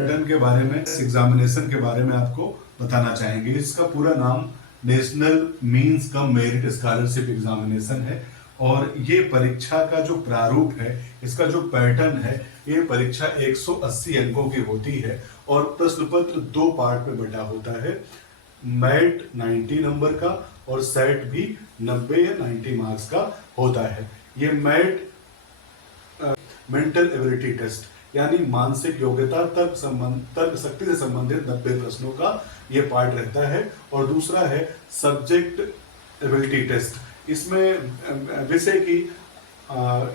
Pattern के बारे में, इस एग्जामिनेशन के बारे में आपको बताना चाहेंगे। इसका पूरा नाम national means cum merit scholarship examination है और ये परीक्षा का जो प्रारूप है, इसका जो पैटर्न है, ये परीक्षा 180 अंकों की होती है और प्रश्न पत्र 2 पार्ट में बटा होता है। मैट 90 नंबर का और सेट भी 90 या 90 मार्क्स का होता है। ये मैट मेंटल एबिलिटी टेस्ट यानी मानसिक योग्यता तर्क शक्ति से संबंधित 90 प्रश्नों का ये पार्ट रहता है। और दूसरा है सब्जेक्ट एबिलिटी टेस्ट, इसमें विषय की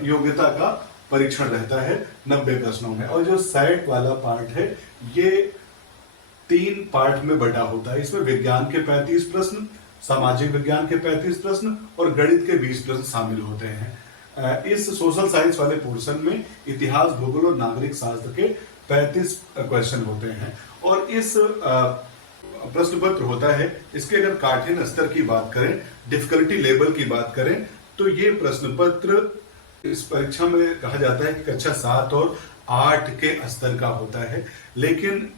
योग्यता का परीक्षण रहता है 90 प्रश्नों में। और जो सेट वाला पार्ट है ये 3 पार्ट में बटा होता है। इसमें विज्ञान के 35 प्रश्न, सामाजिक विज्ञान के 35 प्रश्न और गणित के 20 प्रश्न शामिल होते हैं। इस सोशल साइंस वाले पोर्शन में इतिहास, भूगोल और नागरिक शास्त्र के 35 क्वेश्चन होते हैं। और इस प्रश्न पत्र होता है, इसके अगर काठिन्य स्तर की बात करें, डिफिकल्टी लेवल की बात करें, तो ये प्रश्न पत्र इस परीक्षा में कहा जाता है कि कक्षा 7 और 8 के स्तर का होता है। लेकिन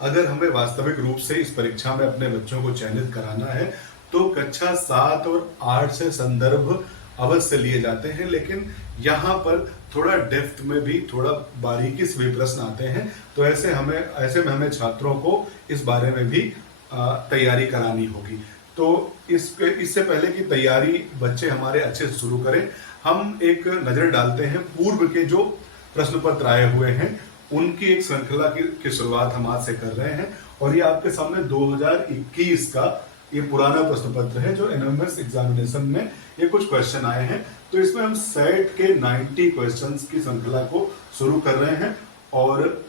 अगर हमें वास्तविक रूप से इस परीक्षा में अपने बच्चों को चयनित कराना है तो कक्षा 7 और 8 से संदर्भ अवश्य लिए जाते हैं। लेकिन यहाँ पर थोड़ा डेप्थ में भी, थोड़ा बारीकी से भी प्रश्न आते हैं, तो ऐसे में हमें छात्रों को इस बारे में भी तैयारी करानी होगी। तो इससे पहले कि तैयारी बच्चे हमारे अच्छे से शुरू करें, हम एक नजर डालते हैं पूर्व के जो प्रश्न पत्र आए हुए हैं उनकी एक श्रृंखला की शुरुआत हम आज से कर रहे हैं। और ये आपके सामने 2021 का ये पुराना प्रश्न पत्र है जो एनएमएस एग्जामिनेशन में ये कुछ क्वेश्चन आए हैं। तो इसमें हम सेट के 90 क्वेश्चंस की श्रृंखला को शुरू कर रहे हैं। और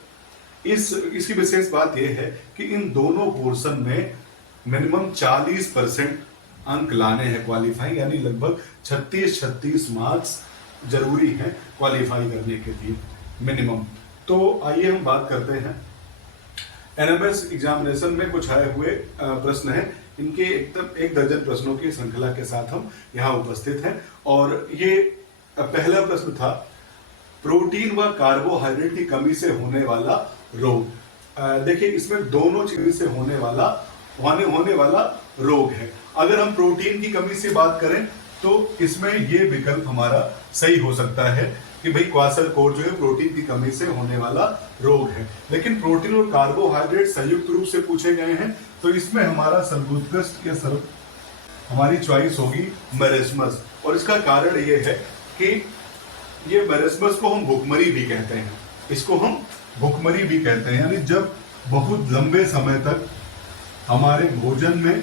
इसकी विशेष बात यह है कि इन दोनों पोर्शन में मिनिमम 40% अंक लाने हैं क्वालिफाई, यानी लगभग 36 मार्क्स जरूरी हैं क्वालिफाई करने के लिए मिनिमम। तो आइए हम बात करते हैं एनएमएस एग्जामिनेशन में कुछ आए हुए प्रश्न हैं। इनके एकदम 1 दर्जन प्रश्नों की श्रृंखला के साथ हम यहाँ उपस्थित हैं। और ये पहला प्रश्न था, प्रोटीन व कार्बोहाइड्रेट की कमी से होने वाला रोग। देखिए इसमें दोनों चीजों से होने वाला रोग है। अगर हम प्रोटीन की कमी से बात करें तो इसमें ये विकल्प हमारा सही हो सकता है कि भाई क्वाशरकोर जो है प्रोटीन की कमी से होने वाला रोग है। लेकिन प्रोटीन और कार्बोहाइड्रेट संयुक्त रूप से पूछे गए हैं, तो इसमें हमारा सर्वोत्कृष्ट हमारी चॉइस होगी मेरेस्मस। और इसका कारण ये है कि ये मेरेस्मस को हम भुखमरी भी कहते हैं, इसको हम भुखमरी भी कहते हैं। यानी जब बहुत लंबे समय तक हमारे भोजन में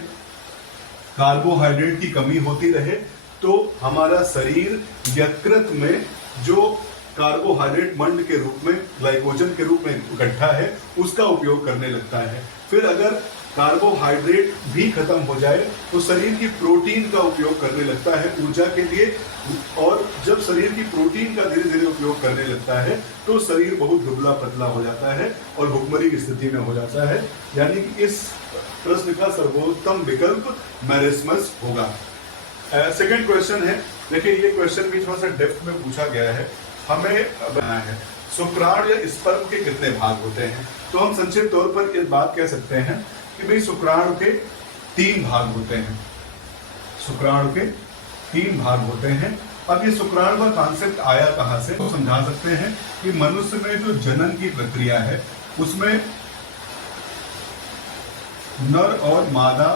कार्बोहाइड्रेट की कमी होती रहे तो हमारा शरीर यकृत में जो कार्बोहाइड्रेट मंड के रूप में, ग्लाइकोजन के रूप में इकट्ठा है, उसका उपयोग करने लगता है। फिर अगर कार्बोहाइड्रेट भी खत्म हो जाए तो शरीर की प्रोटीन का उपयोग करने लगता है ऊर्जा के लिए। और जब शरीर की प्रोटीन का धीरे धीरे उपयोग करने लगता है तो शरीर बहुत दुबला पतला हो जाता है और भुखमरी की स्थिति में हो जाता है। यानी कि इस प्रश्न का सर्वोत्तम विकल्प मेरेस्मस होगा। सेकंड क्वेश्चन है, देखिए ये क्वेश्चन भी थोड़ा सा डेप्थ में पूछा गया है, हमें बनाया है शुक्राणु या स्पर्म के कितने भाग होते हैं। तो हम संक्षिप्त तौर पर इस बात कह सकते हैं कि भाई शुक्राणु के 3 भाग होते हैं। शुक्राणु के 3 भाग होते हैं। अब ये शुक्राणु का कॉन्सेप्ट आया कहां से, तो समझा सकते हैं कि मनुष्य में जो जनन की प्रक्रिया है उसमें नर और मादा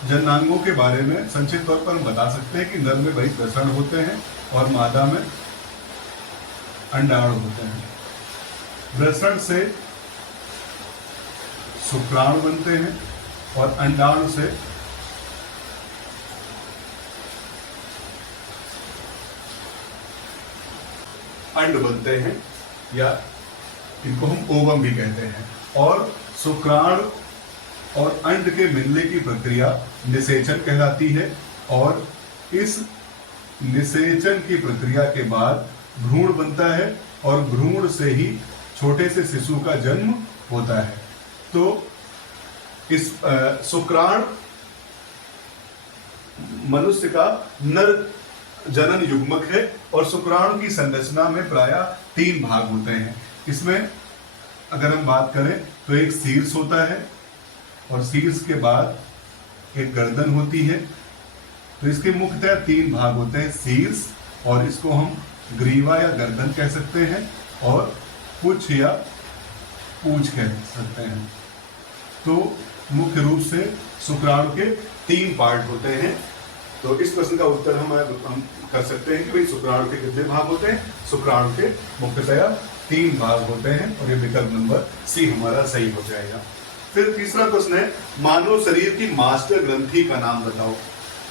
जननांगों के बारे में संक्षिप्त तौर पर हम बता सकते हैं कि नर में वही प्रसरण होते हैं और मादा में अंडाणु होते हैं। प्रसरण से शुक्राणु बनते हैं और अंडाणु से अंड बनते हैं, या इनको हम ओवम भी कहते हैं। और शुक्राणु और अंड के मिलने की प्रक्रिया निषेचन कहलाती है। और इस निषेचन की प्रक्रिया के बाद भ्रूण बनता है और भ्रूण से ही छोटे से शिशु का जन्म होता है। तो इस शुक्राणु मनुष्य का नर जनन युग्मक है और शुक्राणु की संरचना में प्रायः 3 भाग होते हैं। इसमें अगर हम बात करें तो एक शीर्ष होता है और शीर्ष के बाद एक गर्दन होती है। तो इसके मुख्यतः 3 भाग होते हैं, शीर्ष, और इसको हम ग्रीवा या गर्दन कह सकते हैं, और पुच्छ या पूंछ कह सकते हैं। तो मुख्य रूप से शुक्राणु के 3 पार्ट होते हैं। तो इस प्रश्न का उत्तर हम कर सकते हैं कि भाई शुक्राणु के कितने भाग होते हैं। शुक्राणु के मुख्यतया 3 भाग होते हैं, और ये विकल्प नंबर सी हमारा सही हो जाएगा। फिर तीसरा प्रश्न है, मानव शरीर की मास्टर ग्रंथि का नाम बताओ।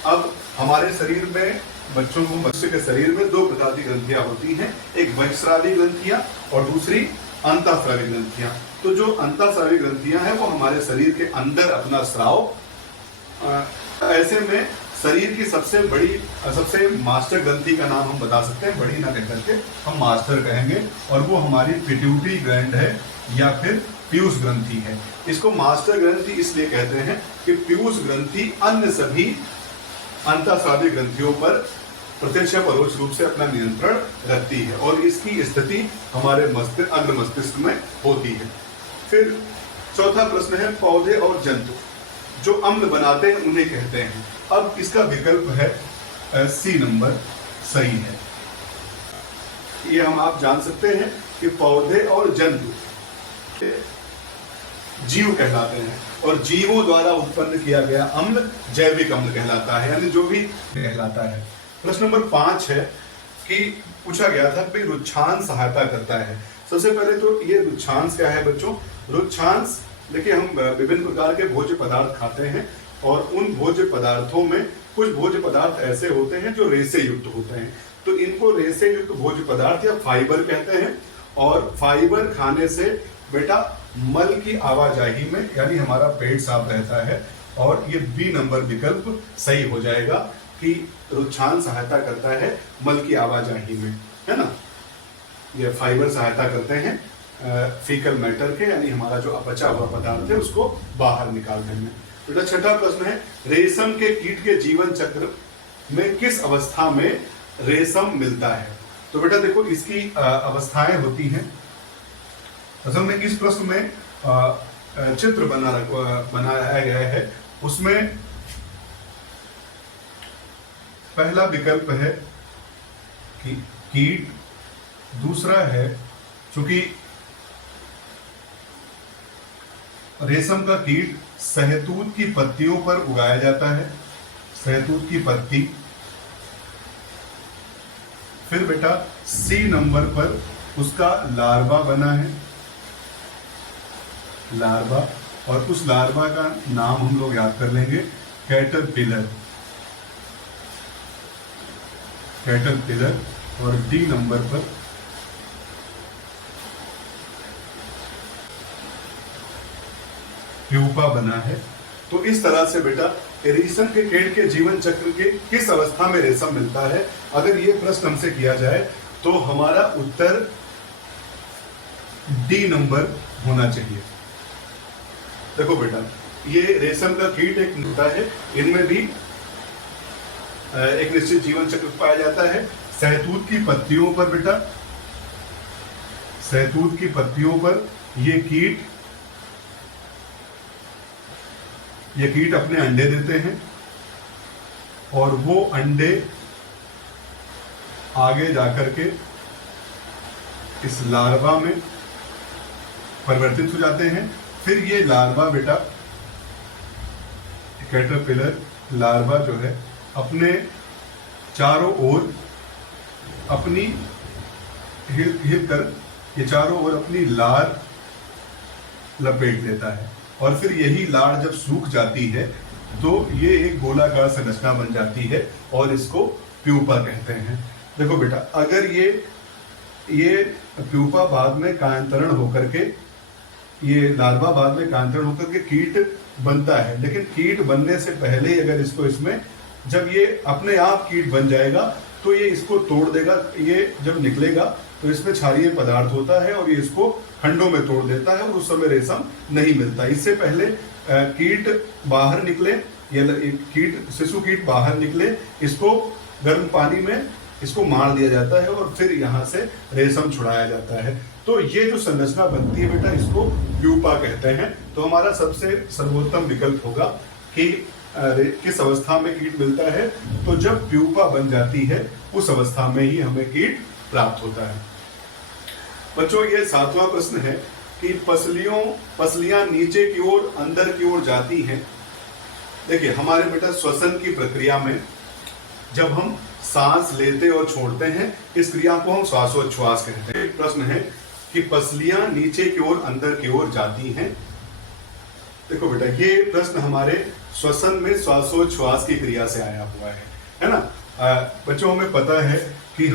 अब हमारे शरीर में, बच्चे के शरीर में 2 प्रकार की ग्रंथियां होती हैं, एक बहिस्रावी ग्रंथियां और दूसरी अंतःस्रावी ग्रंथियां। तो जो अंतःस्रावी ग्रंथियां हैं वो हमारे शरीर के अंदर अपना स्राव, ऐसे में शरीर की सबसे मास्टर ग्रंथि का नाम हम बता सकते हैं, बड़ी ना कहकर के हम मास्टर कहेंगे, और वो हमारी पिट्यूटरी ग्लैंड है या फिर पीयूष ग्रंथि है। इसको मास्टर ग्रंथि इसलिए कहते हैं कि पीयूष ग्रंथि अन्य सभी अंतःस्रावी ग्रंथियों पर प्रत्यक्ष या परोक्ष रूप से अपना नियंत्रण रखती है, और इसकी स्थिति हमारे अग्र मस्तिष्क में होती है। फिर चौथा प्रश्न है, पौधे और जंतु जो अम्ल बनाते हैं उन्हें कहते हैं। अब इसका विकल्प है सी नंबर सही है। ये आप जान सकते हैं कि पौधे और जंतु जीव कहलाते हैं, और जीवों द्वारा उत्पन्न किया गया अम्ल जैविक अम्ल कहलाता है, यानी जो भी कहलाता है। प्रश्न नंबर 5 है कि पूछा गया था कि रुक्षांश सहायता करता है। सबसे पहले तो ये रुक्षांश क्या है बच्चों। रुक्षांश, देखिए हम विभिन्न प्रकार के भोज्य पदार्थ खाते हैं, और उन भोज्य पदार्थों में कुछ भोज्य पदार्थ ऐसे होते हैं जो रेशे युक्त होते हैं। तो इनको रेशे युक्त भोज्य पदार्थ या फाइबर कहते हैं। और फाइबर खाने से बेटा मल की आवाजाही में, यानी हमारा पेट साफ रहता है, और ये बी नंबर विकल्प सही हो जाएगा कि रुक्षांश सहायता करता है मल की आवाजाही में, है ना। ये फाइबर सहायता करते हैं फीकल मैटर के, यानी हमारा जो अपचा हुआ पदार्थ है उसको बाहर निकालने में। बेटा छठा प्रश्न है, रेशम के कीट के जीवन चक्र में किस अवस्था में रेशम मिलता है। तो बेटा देखो इसकी अवस्थाएं होती हैं। असल में इस प्रश्न में चित्र बनाया गया है, उसमें पहला विकल्प है कि कीट, दूसरा है चूंकि रेशम का कीट सहतूत की पत्तियों पर उगाया जाता है, सहतूत की पत्ती। फिर बेटा सी नंबर पर उसका लार्वा बना है, लार्वा, और उस लार्वा का नाम हम लोग याद कर लेंगे, कैटरपिलर, कैटरपिलर। और डी नंबर पर प्यूपा बना है। तो इस तरह से बेटा रेशम के कीट के जीवन चक्र के किस अवस्था में रेशम मिलता है, अगर ये प्रश्न हमसे किया जाए तो हमारा उत्तर डी नंबर होना चाहिए। देखो बेटा ये रेशम का कीट एक होता है, इनमें भी एक निश्चित जीवन चक्र पाया जाता है। सहतूत की पत्तियों पर बेटा, सहतूत की पत्तियों पर ये कीट अपने अंडे देते हैं, और वो अंडे आगे जाकर के इस लार्वा में परिवर्तित हो जाते हैं। फिर ये लार्वा बेटा, कैटरपिलर लार्वा जो है अपने चारों ओर अपनी हिल कर ये चारों ओर अपनी लार लपेट लेता है, और फिर यही लार जब सूख जाती है तो ये एक गोलाकार संरचना बन जाती है, और इसको प्यूपा कहते हैं। देखो बेटा अगर ये प्यूपा बाद में कायांतरण होकर के, ये लार्वा बाद में कायांतरण होकर के कीट बनता है, लेकिन कीट बनने से पहले अगर इसमें जब ये अपने आप कीट बन जाएगा तो ये इसको तोड़ देगा। ये जब निकलेगा तो इसमें क्षारीय पदार्थ होता है, और ये इसको खंडों में तोड़ देता है, और उस समय रेशम नहीं मिलता। इससे पहले कीट बाहर निकले, ये शिशु कीट बाहर निकले, इसको गर्म पानी में इसको मार दिया जाता है, और फिर यहाँ से रेशम छुड़ाया जाता है। तो तो ये जो संरचना बनती है बेटा, इसको प्यूपा कहते हैं। तो हमारा सबसे सर्वोत्तम विकल्प होगा कि किस अवस्था में कीट मिलता है, तो जब प्यूपा बन जाती है उस अवस्था में ही हमें कीट प्राप्त होता है। बच्चों, ये 7वां प्रश्न है कि पसलियां नीचे की ओर अंदर की ओर जाती हैं। देखिए, हमारे बेटा श्वसन की प्रक्रिया में जब हम सांस लेते और छोड़ते हैं, इस क्रिया को हम श्वासोच्छ्वास कहते हैं। प्रश्न है कि पसलियां नीचे की ओर अंदर की ओर जाती हैं। देखो बेटा, ये प्रश्न हमारे श्वसन में श्वासोच्छ्वास की क्रिया से आया हुआ है ना। बच्चों, हमें पता है कि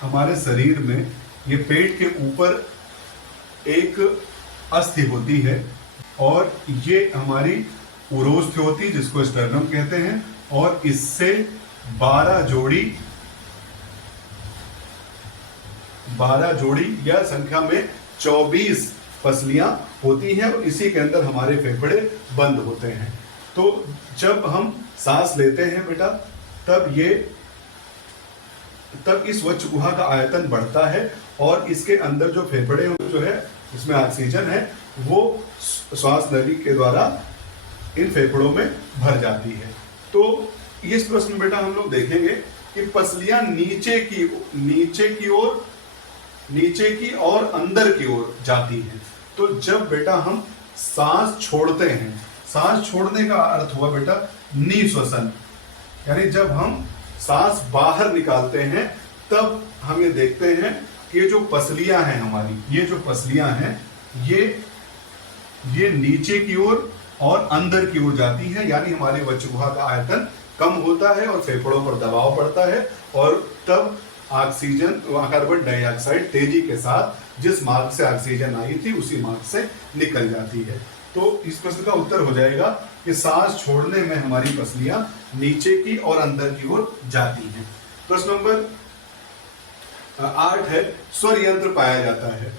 हमारे शरीर में ये पेट के ऊपर एक अस्थि होती है और ये हमारी उरोस्थ्य होती है, जिसको स्टर्नम कहते हैं, और इससे 12 जोड़ी या संख्या में 24 पसलियां होती हैं और इसी के अंदर हमारे फेफड़े बंद होते हैं। तो जब हम सांस लेते हैं बेटा, तब इस वक्ष गुहा का आयतन बढ़ता है और इसके अंदर जो फेफड़े जो है, इसमें ऑक्सीजन है, वो श्वास नली के द्वारा इन फेफड़ों में भर जाती है। तो इस प्रश्न बेटा हम लोग देखेंगे कि पसलियां नीचे की और अंदर की ओर जाती हैं। तो जब बेटा हम सांस छोड़ते हैं, सांस छोड़ने का अर्थ हुआ बेटा निःश्वसन, यानी जब हम सांस बाहर निकालते हैं तब हम ये देखते हैं कि ये जो पसलियां हैं हमारी, ये जो पसलियां हैं ये नीचे की ओर और अंदर की ओर जाती हैं, यानी हमारे वक्ष गुहा का आयतन कम होता है और फेफड़ों पर दबाव पड़ता है और तब ऑक्सीजन, कार्बन डाइऑक्साइड तेजी के साथ जिस मार्ग से ऑक्सीजन आई थी उसी मार्ग से निकल जाती है। तो इस प्रश्न का उत्तर हो जाएगा कि सांस छोड़ने में हमारी पसलियां नीचे की और अंदर की ओर जाती हैं। प्रश्न नंबर 8 है, स्वर यंत्र पाया जाता है।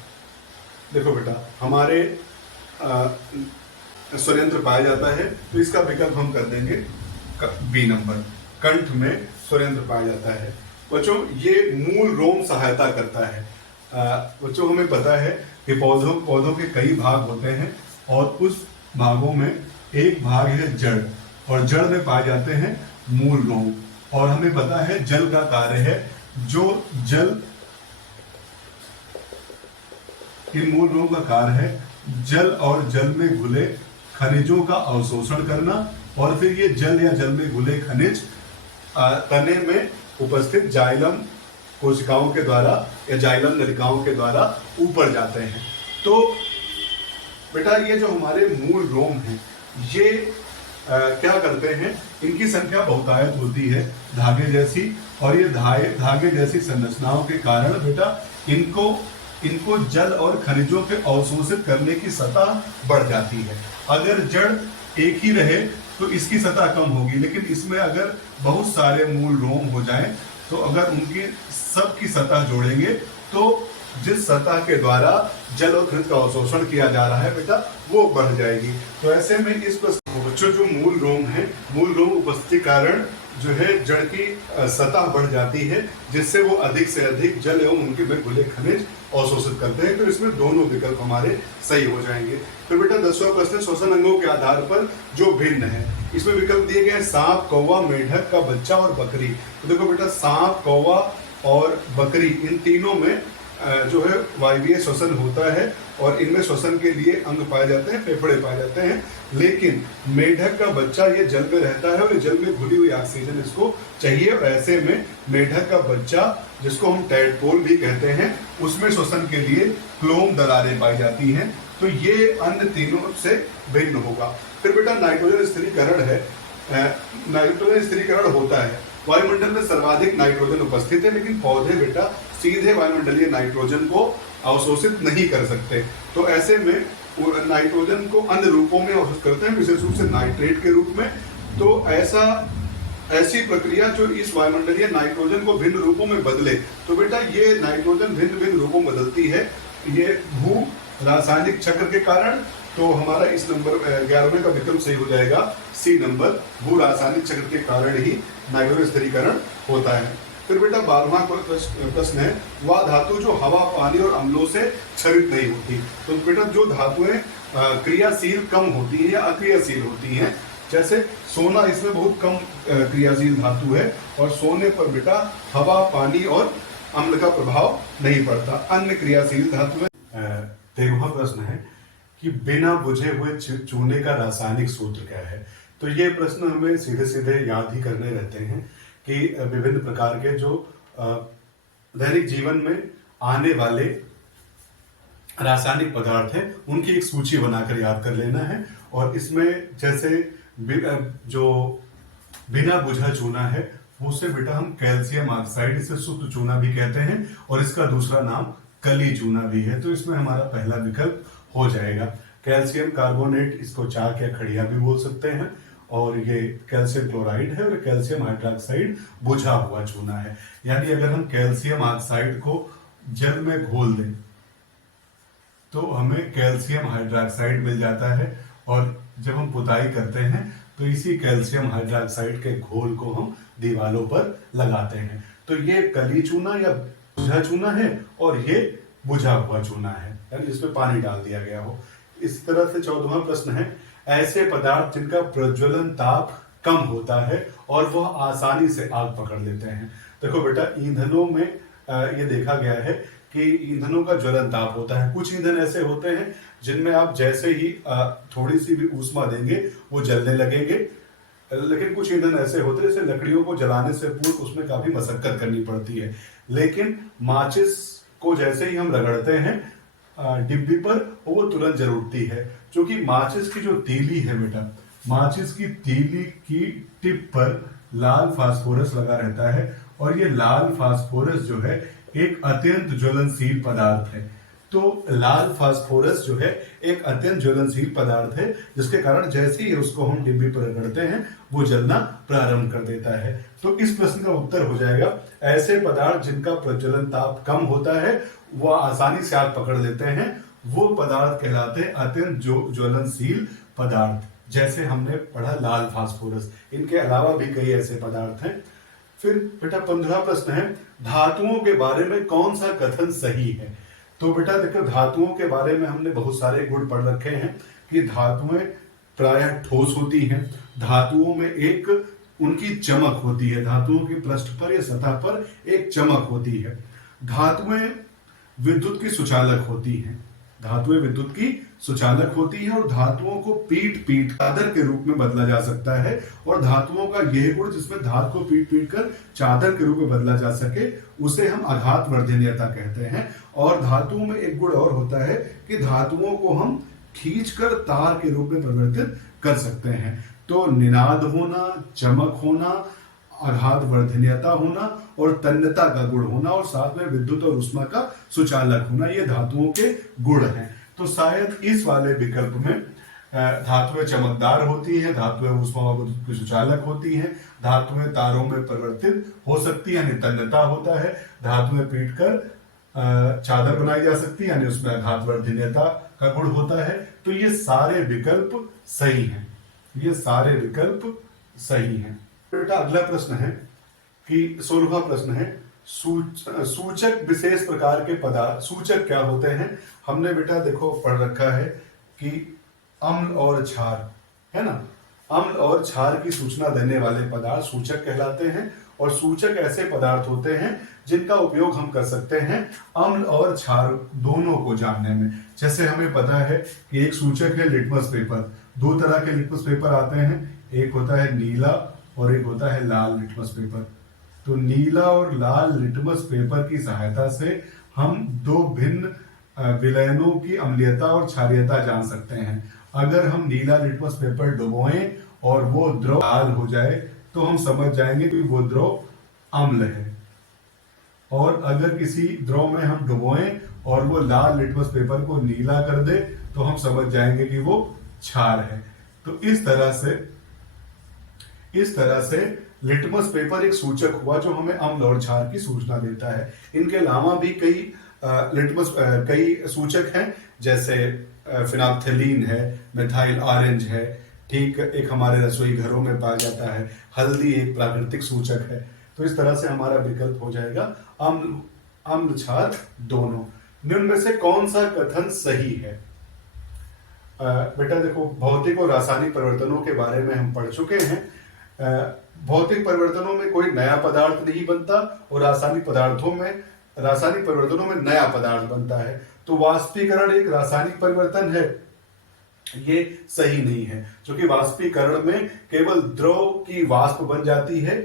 देखो बेटा, हमारे स्वर यंत्र पाया जाता है, तो इसका विकल्प हम कर देंगे बी नंबर, कंठ में स्वर यंत्र पाया जाता है। बच्चों, ये मूल रोम सहायता करता है। बच्चों, हमें पता है कि पौधों के कई भाग होते हैं और उस भागों में एक भाग है जड़, और जड़ में पाए जाते हैं मूल रोम। और हमें पता है जल का कार्य है, जो जल, इन मूल रोम का कार्य है जल और जल में घुले खनिजों का अवशोषण करना, और फिर ये जल या जल में घुले खनिज तने में उपस्थित जाइलम कोशिकाओं के द्वारा या जाइलम नलिकाओं के द्वारा ऊपर जाते हैं। तो बेटा, ये जो हमारे मूल रोम हैं, ये क्या करते हैं, इनकी संख्या बहुतायत होती है धागे जैसी, और ये धागे जैसी संरचनाओं के कारण बेटा इनको जल और खनिजों के अवशोषित करने की सतह बढ़ जाती है। अगर जड़ एक ही रहे तो इसकी सतह कम होगी, लेकिन इसमें अगर बहुत सारे मूल रोम हो जाएं, तो अगर उनकी सबकी सतह जोड़ेंगे तो जिस सतह के द्वारा जल और खनिज का अवशोषण किया जा रहा है बेटा, वो बढ़ जाएगी। तो ऐसे में इस बच्चों जो मूल रोम है, मूल रोम उपस्थिति कारण जो है जड़ की सतह बढ़ जाती है, जिससे वो अधिक से अधिक जल एवं उनके में घुले खनिज अवशोषित करते हैं। तो इसमें दोनों विकल्प हमारे सही हो जाएंगे। फिर बेटा 10वां प्रश्न, श्वसन अंगों के आधार पर जो भिन्न है, इसमें विकल्प दिए गए हैं सांप, कौवा, मेढक का बच्चा और बकरी। तो देखो बेटा, सांप, कौवा और बकरी, इन तीनों में जो है वायवीय श्वसन होता है और इनमें श्वसन के लिए अंग पाए जाते हैं, फेफड़े पाए जाते हैं। लेकिन मेढक का बच्चा ये जल में रहता है और ये जल में घुली हुई ऑक्सीजन इसको चाहिए, और ऐसे में मेढक का बच्चा, जिसको हम टैडपोल भी कहते हैं, उसमें श्वसन के लिए क्लोम दरारें पाई जाती हैं। तो ये अन्य तीनों से भिन्न होगा। फिर बेटा नाइट्रोजन स्थिरीकरण है। नाइट्रोजन स्थिरीकरण होता है, वायुमंडल में सर्वाधिक नाइट्रोजन उपस्थित है, लेकिन पौधे बेटा सीधे वायुमंडलीय नाइट्रोजन को अवशोषित नहीं कर सकते। तो ऐसे में नाइट्रोजन को अन्य रूपों में अवशोषित करते हैं, विशेष रूप से नाइट्रेट के रूप में। तो ऐसी प्रक्रिया जो इस वायुमंडलीय नाइट्रोजन को भिन्न रूपों में बदले, तो बेटा ये नाइट्रोजन भिन्न भिन्न रूपों में बदलती है, ये भू रासायनिक चक्र के कारण। तो हमारा इस नंबर 11वें का विकल्प सही हो जाएगा सी नंबर, भू रासायनिक चक्र के कारण ही नाइट्रोजन स्थिरीकरण होता है। फिर बेटा 12वां प्रश्न है, वह धातु जो हवा, पानी और अम्लों से क्षरित नहीं होती। तो बेटा जो धातुएं क्रियाशील कम होती हैं या अक्रियाशील होती हैं, जैसे सोना इसमें बहुत कम क्रियाशील धातु है, और सोने पर बेटा हवा, पानी और अम्ल का प्रभाव नहीं पड़ता। अन्य क्रियाशील धातुएं। 13वां प्रश्न है कि बिना बुझे हुए चूने का रासायनिक सूत्र क्या है। तो ये प्रश्न हमें सीधे सीधे याद ही करने रहते हैं कि विभिन्न प्रकार के जो दैनिक जीवन में आने वाले रासायनिक पदार्थ हैं उनकी एक सूची बनाकर याद कर लेना है। और इसमें जैसे जो बिना बुझा चूना है उसे बेटा हम कैल्शियम ऑक्साइड, इसे शुद्ध चूना भी कहते हैं, और इसका दूसरा नाम कली चूना भी है। तो इसमें हमारा पहला विकल्प हो जाएगा कैल्शियम कार्बोनेट, इसको चाक या खड़िया भी बोल सकते हैं, और ये कैल्शियम क्लोराइड है, और कैल्शियम हाइड्रोक्साइड बुझा हुआ चूना है। यानी अगर हम कैल्शियम ऑक्साइड को जल में घोल दें तो हमें कैल्शियम हाइड्रोक्साइड मिल जाता है, और जब हम पुताई करते हैं तो इसी कैल्शियम हाइड्रोक्साइड के घोल को हम दीवारों पर लगाते हैं। तो ये कली चूना या बुझा चूना है, और ये बुझा हुआ चूना है, यानी इसमें पानी डाल दिया गया हो। इस तरह से 14वां प्रश्न है, ऐसे पदार्थ जिनका प्रज्वलन ताप कम होता है और वह आसानी से आग पकड़ लेते हैं। देखो बेटा, ईंधनों में ये देखा गया है कि ईंधनों का ज्वलन ताप होता है। कुछ ईंधन ऐसे होते हैं जिनमें आप जैसे ही थोड़ी सी भी ऊष्मा देंगे वो जलने लगेंगे, लेकिन कुछ ईंधन ऐसे होते हैं जैसे लकड़ियों को जलाने से पूर्व उसमें काफी मशक्कत करनी पड़ती है। लेकिन माचिस को जैसे ही हम रगड़ते हैं डिब्बी पर, वो तुरंत जल उठती है, क्योंकि माचिस की जो तीली है बेटा, माचिस की तीली की टिप पर लाल फास्फोरस लगा रहता है, और ये लाल फास्फोरस जो है एक अत्यंत ज्वलनशील पदार्थ है। तो लाल फास्फोरस जो है एक अत्यंत ज्वलनशील पदार्थ है, जिसके कारण जैसे ही उसको हम डिब्बी पर रगड़ते हैं वो जलना प्रारंभ कर देता है। तो इस प्रश्न का उत्तर हो जाएगा ऐसे पदार्थ जिनका प्रज्वलन ताप कम होता है, वह आसानी से आग पकड़ लेते हैं, वो पदार्थ कहलाते हैं अत्यंत ज्वलनशील पदार्थ। जैसे हमने पढ़ा लाल फास्फोरस, इनके अलावा भी कई ऐसे पदार्थ हैं। फिर बेटा 15वां प्रश्न है, धातुओं के बारे में कौन सा कथन सही है। तो बेटा देखो, धातुओं के बारे में हमने बहुत सारे गुण पढ़ रखे हैं कि धातुएं प्रायः ठोस होती हैं, धातुओं में एक उनकी चमक होती है, धातुओं की पृष्ठ पर या सतह पर एक चमक होती है, धातुएं विद्युत की सुचालक होती हैं, धातुएं विद्युत की सुचालक होती हैं, और धातुओं को पीट पीट चादर के रूप में बदला जा सकता है। और धातुओं का यह गुण जिसमें धातु को पीट पीट कर चादर के रूप में बदला जा सके उसे हम आघात वर्धनीयता कहते हैं। और धातुओं में एक गुण और होता है कि धातुओं को हम खींचकर तार के रूप में परिवर्तित कर सकते हैं। तो निनाद होना, चमक होना, आघात वर्धनीयता होना और तन्यता का गुण होना, और साथ में विद्युत और ऊष्मा का सुचालक होना, ये धातुओं के गुण हैं। तो शायद इस वाले विकल्प में धातुएं चमकदार होती हैं, धातुएं ऊष्मा व विद्युत की सुचालक होती हैं, धातुएं तारों में परिवर्तित हो सकती है यानी तन्यता होता है, धातुएं पीटकर चादर बनाई जा सकती है यानी उसमें आघात वर्धनीयता का गुण होता है। तो ये सारे विकल्प सही हैं, ये सारे विकल्प सही हैं। बेटा अगला प्रश्न है कि 16वां प्रश्न है, सूचक विशेष प्रकार के पदार्थ, सूचक क्या होते हैं। हमने बेटा देखो पढ़ रखा है कि अम्ल और क्षार है ना, अम्ल और क्षार की सूचना देने वाले पदार्थ सूचक कहलाते हैं। और सूचक ऐसे पदार्थ होते हैं जिनका उपयोग हम कर सकते हैं अम्ल और क्षार दोनों को जानने में। जैसे हमें पता है कि एक सूचक है लिटमस पेपर, दो तरह के लिटमस पेपर आते हैं, एक होता है नीला और एक होता है लाल लिटमस पेपर। तो नीला और लाल लिटमस पेपर की सहायता से हम दो भिन्न विलयनों की अम्लीयता और क्षारीयता जान सकते हैं। अगर हम नीला लिटमस पेपर डुबोएं और वो द्रव लाल हो जाए तो हम समझ जाएंगे कि वो द्रव अम्ल है, और अगर किसी द्रव में हम डुबोएं और वो लाल लिटमस पेपर को नीला कर दे तो हम समझ जाएंगे कि वो क्षार है। तो इस तरह से लिटमस पेपर एक सूचक हुआ जो हमें अम्ल और क्षार की सूचना देता है। इनके अलावा भी कई सूचक हैं, जैसे फिनाप्थेलीन है, मिथाइल ऑरेंज है, ठीक, एक हमारे रसोई घरों में पाया जाता है, हल्दी एक प्राकृतिक सूचक है। तो इस तरह से हमारा विकल्प हो जाएगा अम्ल अम्ल क्षार दोनों। निम्न में से कौन सा कथन सही है? बेटा देखो, भौतिक और रासायनिक परिवर्तनों के बारे में हम पढ़ चुके हैं। भौतिक परिवर्तनों में कोई नया पदार्थ नहीं बनता और रासायनिक परिवर्तनों में नया पदार्थ बनता है। तो वाष्पीकरण एक रासायनिक परिवर्तन है, ये सही नहीं है, क्योंकि वाष्पीकरण में केवल द्रव की वाष्प बन जाती है,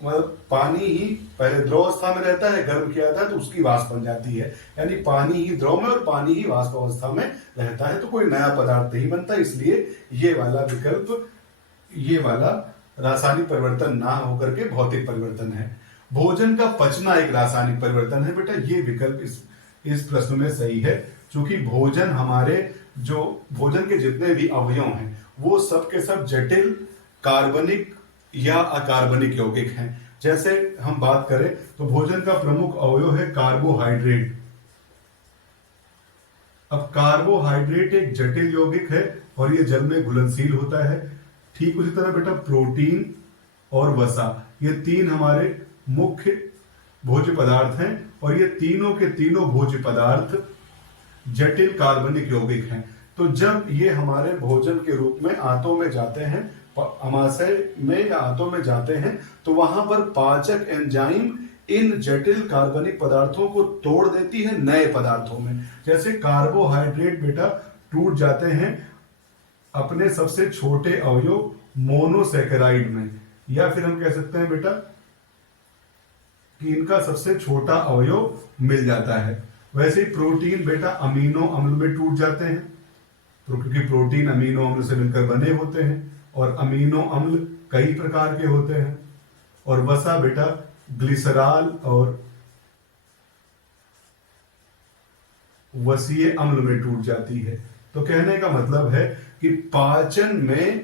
मतलब पानी ही पहले द्रव अवस्था में रहता है, गर्म किया जाता है तो उसकी वाष्प बन जाती है, यानी पानी ही द्रव में और पानी ही वाष्प अवस्था में रहता है, तो कोई नया पदार्थ नहीं बनता। इसलिए ये वाला विकल्प, ये वाला रासायनिक परिवर्तन ना होकर के भौतिक परिवर्तन है। भोजन का पचना एक रासायनिक परिवर्तन है बेटा, ये विकल्प इस प्रश्न में सही है, क्योंकि भोजन के जितने भी अवयव हैं वो सब के सब जटिल कार्बनिक या अकार्बनिक यौगिक हैं। जैसे हम बात करें तो भोजन का प्रमुख अवयव है कार्बोहाइड्रेट। अब कार्बोहाइड्रेट एक जटिल यौगिक है और ये जल में घुलनशील होता है। ठीक उसी तरह बेटा प्रोटीन और वसा, ये तीन हमारे मुख्य भोज्य पदार्थ हैं और ये तीनों के तीनों भोज्य पदार्थ जटिल कार्बनिक यौगिक हैं। तो जब ये हमारे भोजन के रूप में आंतों में जाते हैं, अमाशय में या आंतों में जाते हैं, तो वहां पर पाचक एंजाइम इन जटिल कार्बनिक पदार्थों को तोड़ देती है नए पदार्थों में। जैसे कार्बोहाइड्रेट बेटा टूट जाते हैं अपने सबसे छोटे अवयव मोनोसैकेराइड में, या फिर हम कह सकते हैं बेटा कि इनका सबसे छोटा अवयव मिल जाता है। वैसे ही प्रोटीन बेटा अमीनो अम्ल में टूट जाते हैं, क्योंकि प्रोटीन अमीनो अम्ल से मिलकर बने होते हैं और अमीनो अम्ल कई प्रकार के होते हैं। और वसा बेटा ग्लिसरॉल और वसीय अम्ल में टूट जाती है। तो कहने का मतलब है कि पाचन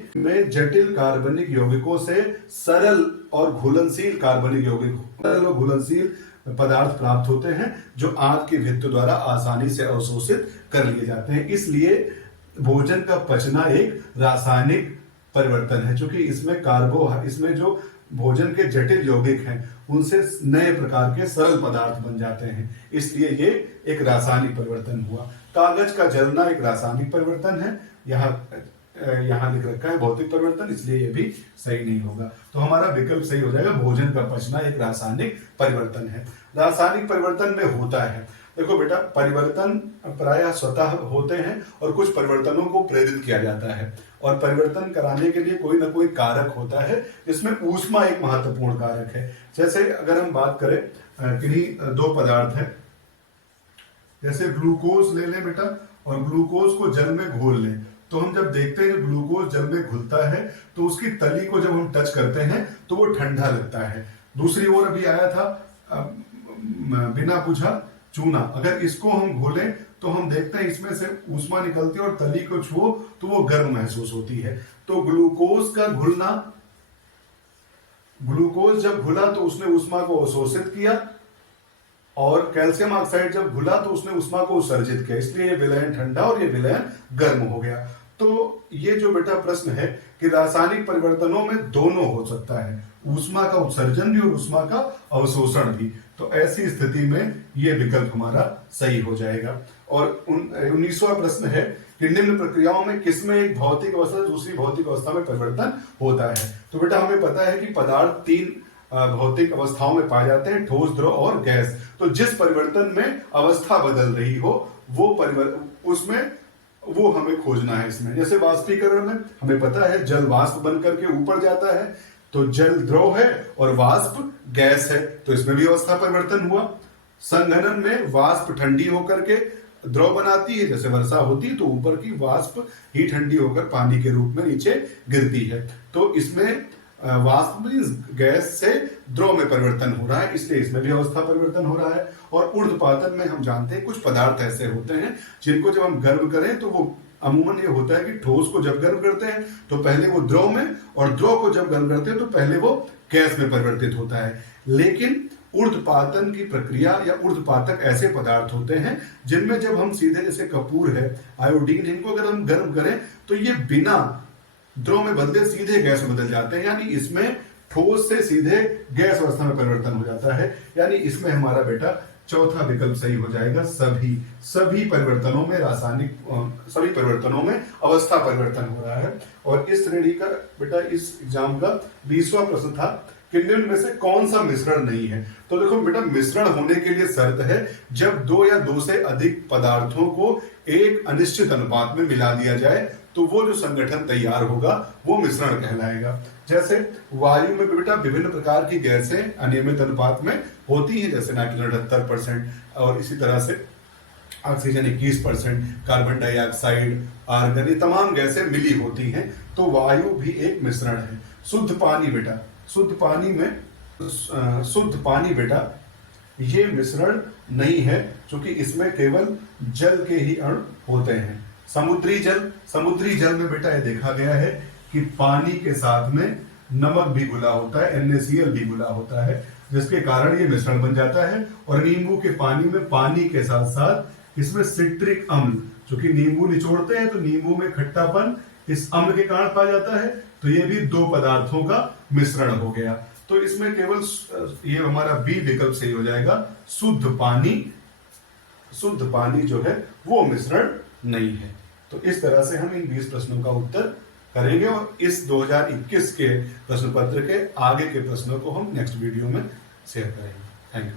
में जटिल कार्बनिक यौगिकों से सरल और घुलनशील कार्बनिक यौगिक, सरल और घुलनशील पदार्थ प्राप्त होते हैं जो आंत की भित्ति द्वारा आसानी से अवशोषित कर लिए जाते हैं। इसलिए भोजन का पचना एक रासायनिक परिवर्तन है, क्योंकि इसमें जो भोजन के जटिल यौगिक हैं उनसे नए प्रकार के सरल पदार्थ बन जाते हैं, इसलिए ये एक रासायनिक परिवर्तन हुआ। कागज का जलना एक रासायनिक परिवर्तन है, यहाँ लिख रखा है भौतिक परिवर्तन, इसलिए ये भी सही नहीं होगा। तो हमारा विकल्प सही हो जाएगा, भोजन का पचना एक रासायनिक परिवर्तन है। रासायनिक परिवर्तन में होता है, देखो बेटा, परिवर्तन प्रायः स्वतः होते हैं और कुछ परिवर्तनों को प्रेरित किया जाता है, और परिवर्तन कराने के लिए कोई ना कोई कारक होता है, जिसमें ऊष्मा एक महत्वपूर्ण कारक है। जैसे अगर हम बात करें किन्हीं दो पदार्थ है, जैसे ग्लूकोज ले लें बेटा और ग्लूकोज को जल में घोल लें, तो हम जब देखते हैं ग्लूकोज जल में घुलता है तो उसकी तली को जब हम टच करते हैं तो वो ठंडा लगता है। दूसरी ओर अभी आया था बिना बुझा चूना, अगर इसको हम घोलें तो हम देखते हैं इसमें से ऊष्मा निकलती है और तली को छुओ तो वो गर्म महसूस होती है। तो ग्लूकोज जब घुला तो उसने ऊष्मा को अवशोषित किया, और कैल्शियम ऑक्साइड जब घुला तो उसने ऊष्मा को उत्सर्जित किया, इसलिए ये विलयन ठंडा और ये विलयन गर्म हो गया। तो ये जो बेटा प्रश्न है कि रासायनिक परिवर्तनों में दोनों हो सकता है, ऊष्मा का उत्सर्जन भी और ऊष्मा का अवशोषण भी। तो ऐसी स्थिति में ये विकल्प हमारा सही हो जाएगा। और 19वां प्रश्न है कि निम्न प्रक्रियाओं में किसमें एक भौतिक अवस्था से दूसरी भौतिक अवस्था में परिवर्तन होता है। तो बेटा हमें पता है कि पदार्थ तीन भौतिक अवस्थाओं में पाए जाते हैं, ठोस, द्रव और गैस। तो जिस परिवर्तन में अवस्था बदल रही हो वो हमें खोजना है इसमें। जैसे वाष्पीकरण में हमें पता है जल वाष्प बनकर के ऊपर जाता है, तो जल द्रव है और वाष्प गैस है, तो इसमें भी अवस्था परिवर्तन हुआ। संघनन में वाष्प ठंडी होकर के द्रव बनाती है, जैसे वर्षा होती है तो ऊपर की वाष्प ही ठंडी होकर पानी के रूप में नीचे गिरती है। तो इसमें वाष्प में गैस से द्रव में परिवर्तन हो रहा है, इसलिए इसमें भी अवस्था परिवर्तन हो रहा है। और ऊर्ध्वपातन में हम जानते हैं कुछ पदार्थ ऐसे होते हैं जिनको जब हम गर्म करें तो वो अमूमन ये होता है कि ठोस को जब गर्म करते हैं तो पहले वो द्रव में, और द्रव को जब गर्म करते हैं तो पहले वो गैस में परिवर्तित होता है। लेकिन ऊर्ध्वपातन की प्रक्रिया या ऊर्ध्वपातक ऐसे पदार्थ होते हैं जिनमें जब हम सीधे, जैसे कपूर है, आयोडीन, इनको अगर हम गर्म करें तो ये बिना द्रव में बदले सीधे गैस में बदल जाते हैं, यानी इसमें ठोस से सीधे गैस अवस्था में परिवर्तन हो जाता है। यानी इसमें हमारा बेटा चौथा विकल्प सही हो जाएगा। सभी परिवर्तनों में सभी परिवर्तनों में अवस्था परिवर्तन हो रहा है। और इस श्रेणी का बेटा इस एग्जाम का 20वां प्रश्न था कि निम्न में से कौन सा मिश्रण नहीं है। तो देखो बेटा, मिश्रण होने के लिए शर्त है जब 2 या 2 से अधिक पदार्थों को एक अनिश्चित अनुपात में मिला दिया जाए तो वो जो संगठन तैयार होगा वो मिश्रण कहलाएगा। जैसे वायु में बेटा विभिन्न प्रकार की गैसें अनियमित अनुपात में होती हैं, जैसे नाइट्रोजन 78% और इसी तरह से ऑक्सीजन 21%, कार्बन डाइऑक्साइड, आर्गन, ये तमाम गैसें मिली होती हैं। तो वायु भी एक मिश्रण है। शुद्ध पानी बेटा, शुद्ध पानी बेटा ये मिश्रण नहीं है, क्योंकि इसमें केवल जल के ही अणु होते हैं। समुद्री जल में बेटा ये देखा गया है कि पानी के साथ में नमक भी घुला होता है, NaCl भी घुला होता है, जिसके कारण ये मिश्रण बन जाता है। और नींबू के पानी में पानी के साथ साथ इसमें सिट्रिक अम्ल, चूंकि नींबू निचोड़ते हैं तो नींबू में खट्टापन इस अम्ल के कारण पाया जाता है, तो ये भी 2 पदार्थों का मिश्रण हो गया। तो इसमें केवल ये हमारा बी विकल्प सही हो जाएगा। शुद्ध पानी जो है वो मिश्रण नहीं है। तो इस तरह से हम इन 20 प्रश्नों का उत्तर करेंगे और इस 2021 के प्रश्न पत्र के आगे के प्रश्नों को हम नेक्स्ट वीडियो में शेयर करेंगे। Thank you.